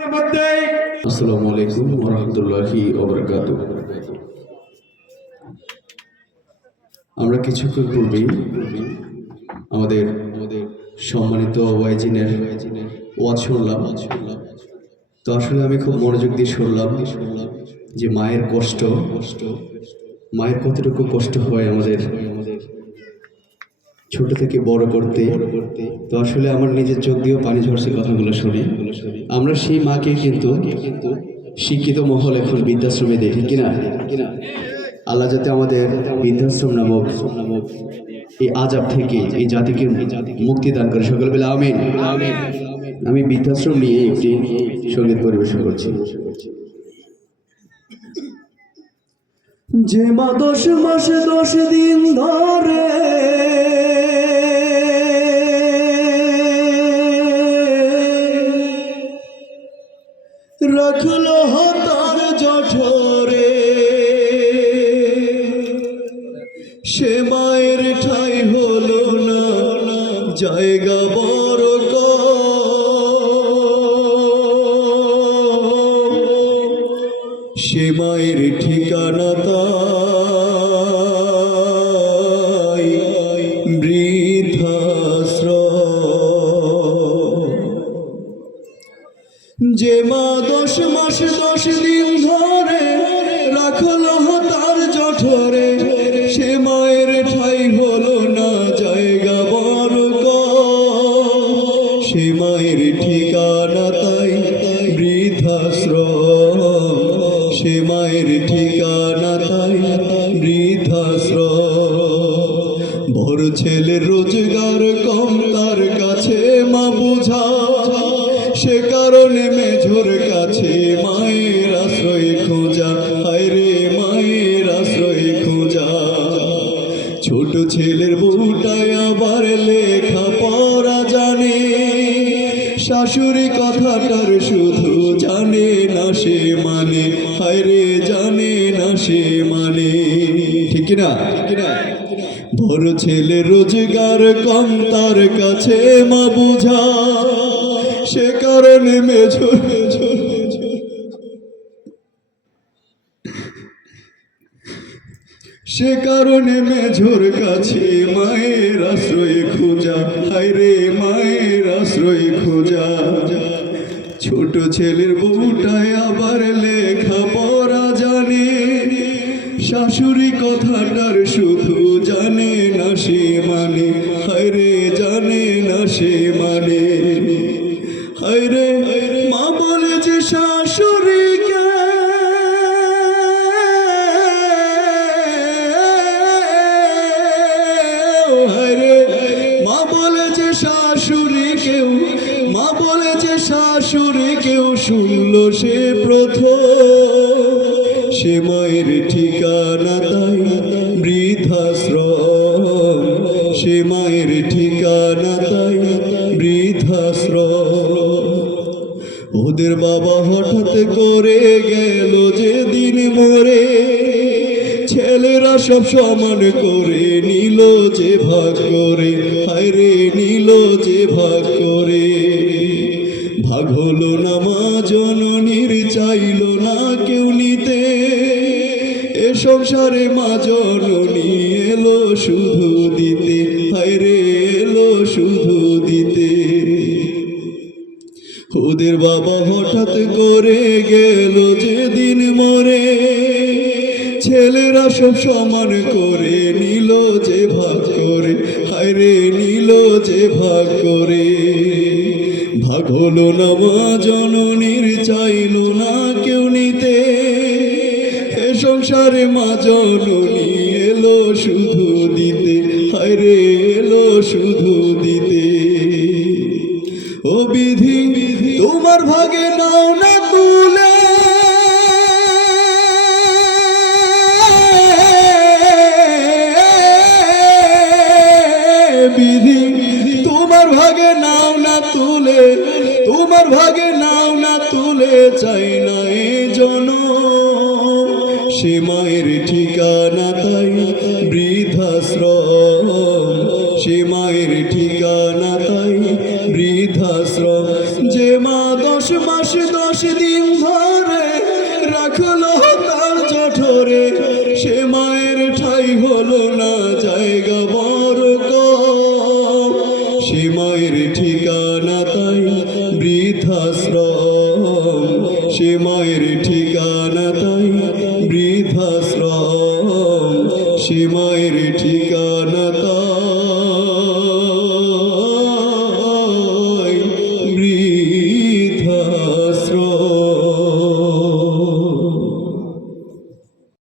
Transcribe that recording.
আসসালামু আলাইকুম ওয়া রাহমাতুল্লাহি ওয়া বারাকাতুহু। আমরা কিছুক্ষণ পূর্বেই আমাদের সম্মানিত ওয়াইজিনের ওয়াজ শুনলাম। তো আসলে আমি খুব মনোযোগ দিয়ে শুনলাম যে মায়ের কষ্ট, মায়ের কতটুকু কষ্ট হয় আমাদের ছোট থেকে বড় করতে। তো আসলে আমার নিজের চোখ দিয়েও পানি ঝরছে কথাগুলো শুনে। আমরা সেই মাকে কিন্তু শিক্ষিত মহল এখন বৃদ্ধাশ্রমে দেখি কিনা। আল্লাহ যাতে আমাদের বৃদ্ধাশ্রম নামক এই আযাব থেকে এই জাতিকে মুক্তি দান করে, সকল বেলা আমিন। আমি বৃদ্ধাশ্রম নিয়ে একটি সঙ্গীত পরিবেশন করছি। যে মা 10 মাস 10 দিন ধরে রাখলো তার জঠরে, সে মায়ের ঠাই হলো না জায়গা বড় সে মায়ের ঠিকানা তাই বৃদ্ধাশ্রম। যে মা 10 মাস 10 দিন ধরে রাখলো তার জঠরে, সে মায়ের ঠাই হলো না জায়গা বড় সে মায়ের ঠিকানা তাই বৃদ্ধাশ্রম। সে মায়ের ঠিকানা তাই বৃদ্ধাশ্রম। বড় ছেলের রোজগার কম, তার কাছে মা বোঝা, সে কারণে মেঝোর কাছে মায়ের আশ্রয় খোঁজা। হায়রে মায়ের আশ্রয় খোঁজা। ছোট ছেলের বউটায় আবার লেখা পড়া জানে, শাশুড়ি কথাটার শুধু জানে না সে মানে। হায়রে জানে না সে মানে, ঠিক না? বড় ছেলে রোজগার কম, তার কাছে মা বুঝা, সে কারণে মেঝোর সে কারণে মেঝোর কাছে মায়ের আশ্রয় খোঁজা। হায়রে মায়ের আশ্রয় খোঁজা। ছোট ছেলের বউটায় আবার লেখা পড়া জানে, শাশুড়ি কথাটার শুধু জানে না সে মানে। হায়রে জানে না সে মানে। হায়রে মা বলে যে শাশুড়িকে, মা বলে যে শাশুড়ি কেউ, মা বলে যে শাশুড়ি কেউ শুনলো সে প্রথম। সে মায়ের ঠিকানা তাই বৃদ্ধাশ্রম। সে মায়ের ঠিকানা তাই বৃদ্ধাশ্রম। ওদের বাবা হঠাৎ করে গেল যেদিন মরে, ছেলেরা সব সমান করে নিল যে ভাগ করে। হায়রে নিল যে ভাগ করে। ভাগ হলো না মা জননীর, চাইল না কেউ নিতে। এ সংসারে মা জননী এলো শুধু দিতে। হায়রে এলো শুধু দিতে। ওদের বাবা হঠাৎ করে গেল যেদিন মরে, ছেলেরা সব সমান করে নিল যে ভাগ করে। হায়রে নিল যে ভাগ করে। ভাগ হলো না মা জননীর, চাইল না কেউ নিতে। এ সংসারে মা জননী এলো শুধু দিতে। হায়রে এলো শুধু দিতে। ও বিধি তোমার ভাগে নাও না তুলে, বিধি তোমার ভাগে নাও না তুলে, তোমার ভাগে নাও না তুলে। চাই না এ জনম। সে মায়ের ঠিকানা তাই বৃদ্ধাশ্রম। সে মায়ের ঠিকানা তাই বৃদ্ধাশ্রম। যে মা 10 মাস 10 দিন ধরে রাখলো তার জঠরে, সে মায়ের ঠাই হলো না জায়গা বড় কম, সে মায়ের ঠিকানা তাই বৃদ্ধাশ্রম, সে মায়ের ঠিকানা তাই বৃদ্ধাশ্রম, সে মায়ের ঠিকানা